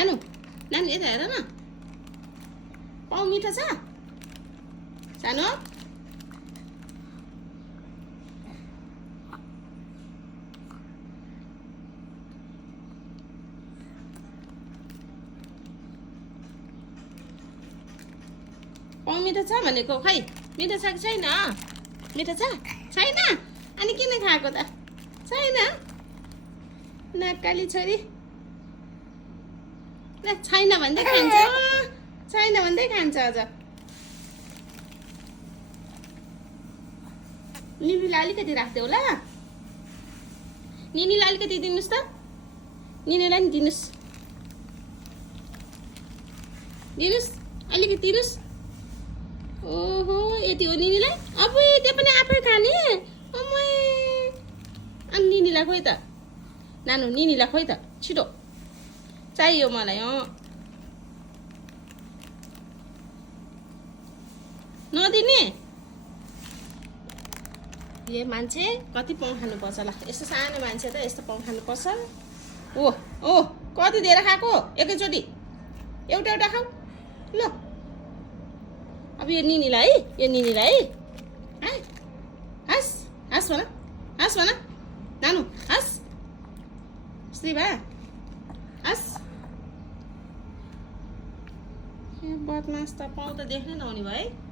नानु नानु यता हेर न पाउ मिठो छ सानो पाउ मिठो छ भनेको खै मिठो छ कि छैन मिठो छ छैन अनि किन खाएको त छैन नक्कली छोरी ल छैन भन्दै खान्छ छैन भन्दै खान्छ अझ निनीलाई अलिकति राख्देऊ ल निनीलाई अलिकति दिनुहोस् त निनीलाई नि दिनुहोस् दिनुहोस् अलिकति दिनुहोस् ओहो यति हो निनीलाई अब त्यो पनि आफै खाने अमै अनि निनीलाई खोइ त नानु निनीलाई खोइ त छिटो चाहियो मलाई नदिने ए मान्छे कति पाउ खानुपर्छ ल यस्तो सानो मान्छे त यस्तो पाउ खानुपर्छ ओ ओ कति दिएर खाएको एकैचोटि एउटा एउटा खाऊ ल अब यो निनीलाई है यो निनीलाई है हस् हस् भन नानु हस् यस्तै भा हस् बदमास त पाउ त देख्नै नहुने भयो है